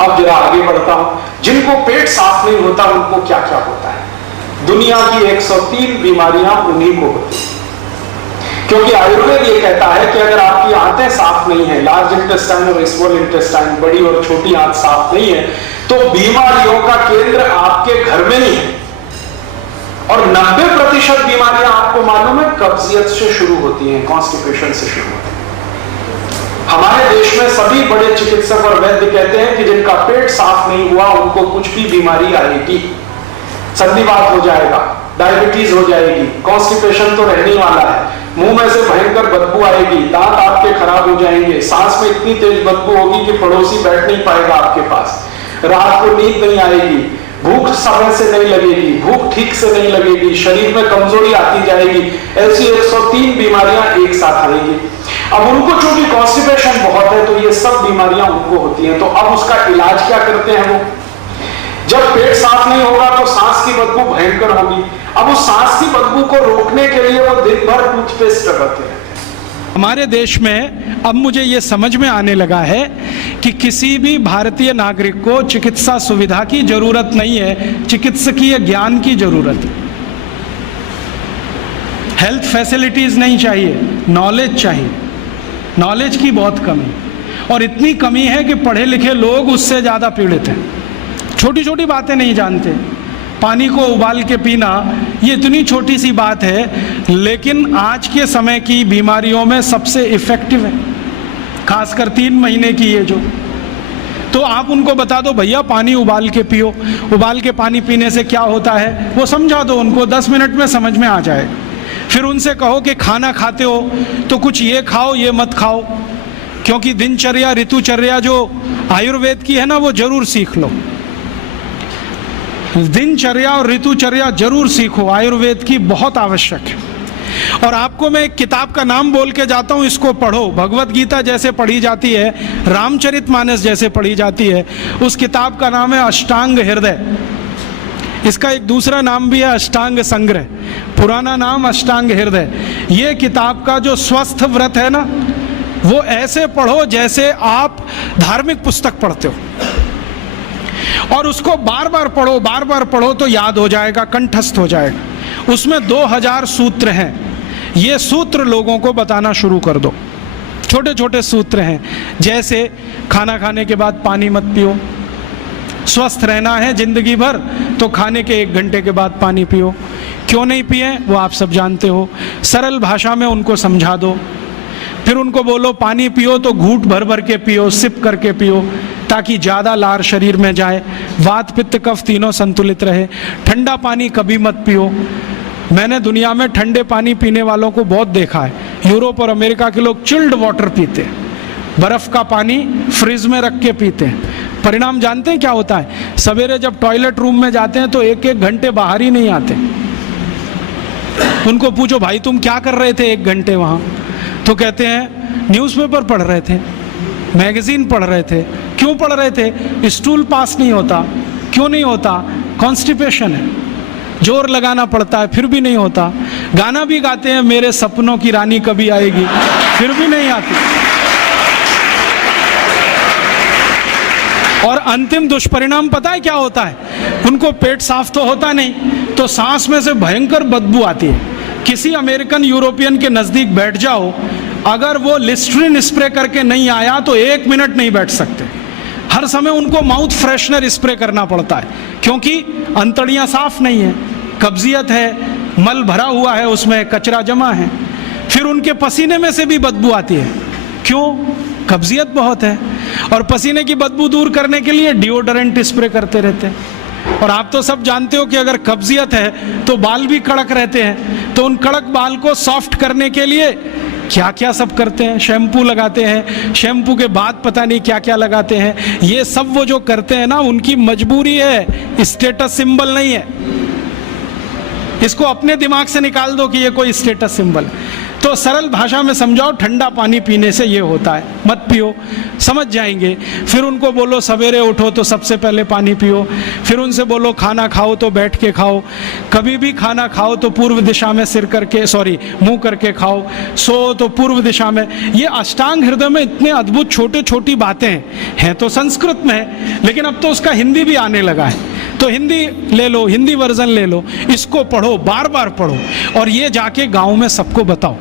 अब जरा आगे बढ़ता हूं। जिनको पेट साफ नहीं होता उनको क्या क्या होता है? दुनिया की 103 बीमारियां उन्हीं को होती है, क्योंकि आयुर्वेद ये कहता है कि अगर आपकी आंतें साफ नहीं है, लार्ज इंटेस्टाइन और स्मॉल इंटेस्टाइन, बड़ी और छोटी आंत साफ नहीं है, तो बीमारियों का केंद्र आपके घर में ही है। और 90% बीमारियां आपको मालूम है कब्जियत से शुरू होती हैं, कॉन्स्टिपेशन से शुरू होती है। हमारे देश में सभी बड़े चिकित्सक और वैद्य कहते हैं कि जिनका पेट साफ नहीं हुआ उनको कुछ भी बीमारी आएगी, संधिवात हो जाएगा, डायबिटीज हो जाएगी, कॉन्स्टिपेशन तो रहने वाला है, मुंह में से भयंकर बदबू आएगी, दांत आपके खराब हो जाएंगे, सांस में इतनी तेज बदबू होगी कि पड़ोसी बैठ नहीं पाएगा आपके पास, रात को नींद नहीं आएगी, भूख समय से नहीं लगेगी, भूख ठीक से नहीं लगेगी, शरीर में कमजोरी आती जाएगी। ऐसी 103 बीमारियां एक साथ आएंगी। अब उनको चूंकि कॉन्स्टिपेशन बहुत है तो ये सब बीमारियां उनको होती हैं। तो अब उसका इलाज क्या करते हैं वो? जब पेट साफ नहीं होगा तो सांस की बदबू भयंकर होगी। अब उस सांस की बदबू को रोकने के लिए वो दिन भर टूथपेस्ट लगाते हैं। हमारे देश में अब मुझे ये समझ में आने लगा है कि किसी भी भारतीय नागरिक को चिकित्सा सुविधा की जरूरत नहीं है, चिकित्सकीय ज्ञान की जरूरत है। हेल्थ फैसिलिटीज नहीं चाहिए, नॉलेज चाहिए। नॉलेज की बहुत कमी, और इतनी कमी है कि पढ़े लिखे लोग उससे ज़्यादा पीड़ित हैं। छोटी छोटी बातें नहीं जानते। पानी को उबाल के पीना ये इतनी छोटी सी बात है, लेकिन आज के समय की बीमारियों में सबसे इफ़ेक्टिव है, खासकर 3 महीने की ये जो। तो आप उनको बता दो भैया पानी उबाल के पियो, उबाल के पानी पीने से क्या होता है वो समझा दो उनको, 10 मिनट में समझ में आ जाए। फिर उनसे कहो कि खाना खाते हो तो कुछ ये खाओ ये मत खाओ, क्योंकि दिनचर्या ऋतुचर्या जो आयुर्वेद की है ना वो जरूर सीख लो। दिनचर्या और ऋतुचर्या जरूर सीखो, आयुर्वेद की बहुत आवश्यक है। और आपको मैं एक किताब का नाम बोल के जाता हूँ, इसको पढ़ो। भगवत गीता जैसे पढ़ी जाती है, रामचरितमानस जैसे पढ़ी जाती है, उस किताब का नाम है अष्टांग हृदय। इसका एक दूसरा नाम भी है अष्टांग संग्रह, पुराना नाम अष्टांग हृदय। ये किताब का जो स्वस्थ व्रत है ना, वो ऐसे पढ़ो जैसे आप धार्मिक पुस्तक पढ़ते हो, और उसको बार बार पढ़ो तो याद हो जाएगा, कंठस्थ हो जाएगा। उसमें 2000 सूत्र हैं। ये सूत्र लोगों को बताना शुरू कर दो। छोटे छोटे सूत्र हैं, जैसे खाना खाने के बाद पानी मत पियो, स्वस्थ रहना है जिंदगी भर तो खाने के 1 घंटे के बाद पानी पियो। क्यों नहीं पिए वो आप सब जानते हो, सरल भाषा में उनको समझा दो। फिर उनको बोलो पानी पियो तो घूंट भर भर के पियो, सिप करके पियो, ताकि ज़्यादा लार शरीर में जाए, वात पित्त कफ तीनों संतुलित रहे। ठंडा पानी कभी मत पियो। मैंने दुनिया में ठंडे पानी पीने वालों को बहुत देखा है। यूरोप और अमेरिका के लोग चिल्ड वाटर पीते हैं, बर्फ़ का पानी फ्रिज में रख के पीते हैं। परिणाम जानते हैं क्या होता है? सवेरे जब टॉयलेट रूम में जाते हैं तो 1-1 घंटे बाहर ही नहीं आते। उनको पूछो भाई तुम क्या कर रहे थे 1 घंटे वहाँ? तो कहते हैं न्यूज़पेपर पढ़ रहे थे, मैगजीन पढ़ रहे थे। क्यों पढ़ रहे थे? स्टूल पास नहीं होता। क्यों नहीं होता? कॉन्स्टिपेशन है, जोर लगाना पड़ता है फिर भी नहीं होता। गाना भी गाते हैं मेरे सपनों की रानी कभी आएगी, फिर भी नहीं आती। और अंतिम दुष्परिणाम पता है क्या होता है? उनको पेट साफ तो होता नहीं, तो सांस में से भयंकर बदबू आती है। किसी अमेरिकन यूरोपियन के नज़दीक बैठ जाओ, अगर वो लिस्ट्रीन स्प्रे करके नहीं आया तो 1 मिनट नहीं बैठ सकते। हर समय उनको माउथ फ्रेशनर स्प्रे करना पड़ता है, क्योंकि अंतड़ियाँ साफ नहीं है, कब्जियत है, मल भरा हुआ है, उसमें कचरा जमा है। फिर उनके पसीने में से भी बदबू आती है। क्यों? कब्जियत बहुत है। और पसीने की बदबू दूर करने के लिए डिओडोरेंट स्प्रे करते रहते हैं। और आप तो सब जानते हो कि अगर कब्जियत है तो बाल भी कड़क रहते हैं, तो उन कड़क बाल को सॉफ्ट करने के लिए क्या क्या सब करते हैं। शैम्पू लगाते हैं, शैम्पू के बाद पता नहीं क्या क्या लगाते हैं। ये सब वो जो करते हैं ना, उनकी मजबूरी है, स्टेटस सिंबल नहीं है। इसको अपने दिमाग से निकाल दो कि ये कोई स्टेटस सिंबल है। तो सरल भाषा में समझाओ, ठंडा पानी पीने से ये होता है, मत पियो, समझ जाएंगे। फिर उनको बोलो सवेरे उठो तो सबसे पहले पानी पियो। फिर उनसे बोलो खाना खाओ तो बैठ के खाओ, कभी भी खाना खाओ तो पूर्व दिशा में मुंह करके खाओ, सो तो पूर्व दिशा में। ये अष्टांग हृदय में इतने अद्भुत छोटे छोटी बातें हैं तो संस्कृत में है, लेकिन अब तो उसका हिंदी भी आने लगा है। तो हिंदी ले लो, हिंदी वर्जन ले लो, इसको पढ़ो, बार बार पढ़ो, और ये जाके गांव में सबको बताओ।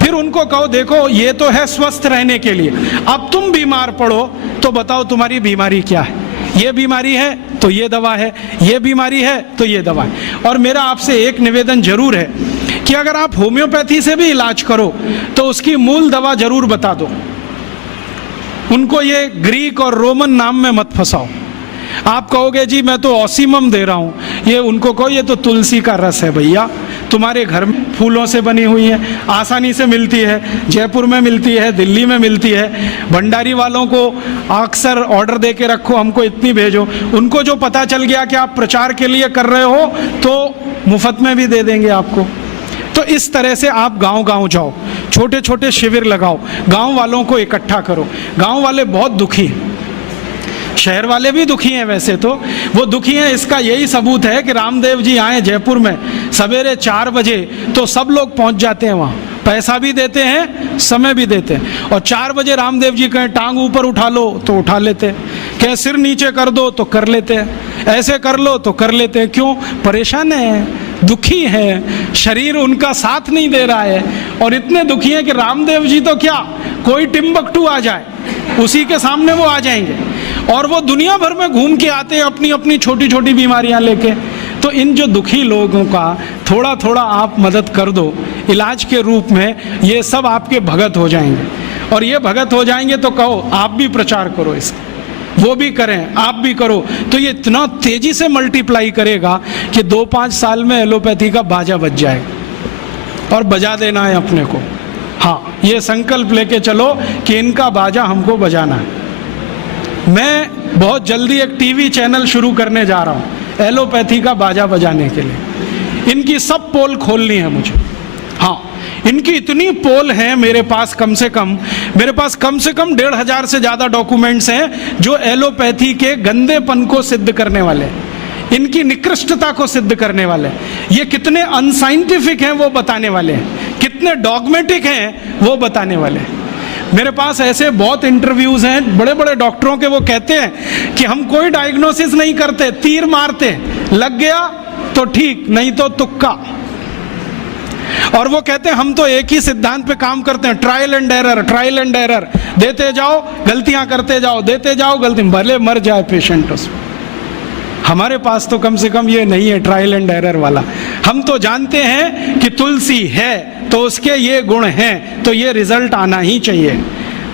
फिर उनको कहो देखो ये तो है स्वस्थ रहने के लिए, अब तुम बीमार पड़ो तो बताओ तुम्हारी बीमारी क्या है। ये बीमारी है तो ये दवा है, ये बीमारी है तो ये दवा है। और मेरा आपसे एक निवेदन जरूर है कि अगर आप होम्योपैथी से भी इलाज करो तो उसकी मूल दवा जरूर बता दो। उनको ये ग्रीक और रोमन नाम में मत फंसाओ। आप कहोगे जी मैं तो ऑसिमम दे रहा हूँ, ये उनको कहो ये तो तुलसी का रस है भैया, तुम्हारे घर में फूलों से बनी हुई है, आसानी से मिलती है, जयपुर में मिलती है, दिल्ली में मिलती है। भंडारी वालों को अक्सर ऑर्डर दे के रखो, हमको इतनी भेजो। उनको जो पता चल गया कि आप प्रचार के लिए कर रहे हो तो मुफ्त में भी दे देंगे आपको। तो इस तरह से आप गांव गांव जाओ, छोटे छोटे शिविर लगाओ, गांव वालों को इकट्ठा करो। गांव वाले बहुत दुखी हैं, शहर वाले भी दुखी हैं, वैसे तो वो दुखी हैं। इसका यही सबूत है कि रामदेव जी आए जयपुर में सवेरे 4 बजे तो सब लोग पहुंच जाते हैं वहाँ, पैसा भी देते हैं, समय भी देते हैं। और 4 बजे रामदेव जी कहें टांग ऊपर उठा लो तो उठा लेते हैं, कहें सिर नीचे कर दो तो कर लेते हैं, ऐसे कर लो तो कर लेते हैं। क्यों? परेशान है, दुखी है, शरीर उनका साथ नहीं दे रहा है। और इतने दुखी हैं कि रामदेव जी तो क्या, कोई टिम्बकटू आ जाए उसी के सामने वो आ जाएंगे, और वो दुनिया भर में घूम के आते हैं अपनी अपनी छोटी छोटी बीमारियां लेके। तो इन जो दुखी लोगों का थोड़ा थोड़ा आप मदद कर दो इलाज के रूप में, ये सब आपके भगत हो जाएंगे। और ये भगत हो जाएंगे तो कहो आप भी प्रचार करो इसका, वो भी करें, आप भी करो, तो ये इतना तेजी से मल्टीप्लाई करेगा कि 2-5 साल में एलोपैथी का बाजा बज जाएगा। और बजा देना है अपने को, हाँ, ये संकल्प लेके चलो कि इनका बाजा हमको बजाना है। मैं बहुत जल्दी एक टीवी चैनल शुरू करने जा रहा हूँ एलोपैथी का बाजा बजाने के लिए। इनकी सब पोल खोलनी है मुझे, हाँ, इनकी इतनी पोल हैं मेरे पास, कम से कम 1,500 से ज़्यादा डॉक्यूमेंट्स हैं जो एलोपैथी के गंदेपन को सिद्ध करने वाले हैं, इनकी निकृष्टता को सिद्ध करने वाले हैं। ये कितने अनसाइंटिफिक हैं वो बताने वाले हैं, कितने डॉगमेटिक हैं वो बताने वाले हैं। मेरे पास ऐसे बहुत इंटरव्यूज हैं बड़े बड़े डॉक्टरों के, वो कहते हैं कि हम कोई डायग्नोसिस नहीं करते, तीर मारते, लग गया तो ठीक, नहीं तो तुक्का। और वो कहते हैं हम तो एक ही सिद्धांत पे काम करते हैं, ट्रायल एंड एरर, देते जाओ गलतियां करते जाओ, देते जाओ गलती, भले मर जाए पेशेंट उसमें। हमारे पास तो कम से कम ये नहीं है ट्रायल एंड एरर वाला। हम तो जानते हैं कि तुलसी है तो उसके ये गुण हैं तो ये रिजल्ट आना ही चाहिए,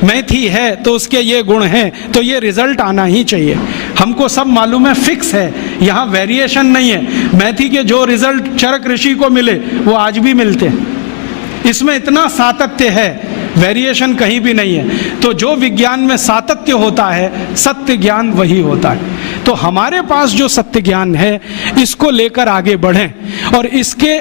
मेथी है तो उसके ये गुण हैं तो ये रिजल्ट आना ही चाहिए। हमको सब मालूम है, फिक्स है, यहाँ वेरिएशन नहीं है। मेथी के जो रिजल्ट चरक ऋषि को मिले वो आज भी मिलते हैं, इसमें इतना सातत्य है, वेरिएशन कहीं भी नहीं है। तो जो विज्ञान में सातत्य होता है, सत्य ज्ञान वही होता है। तो हमारे पास जो सत्य ज्ञान है इसको लेकर आगे बढ़ें और इसके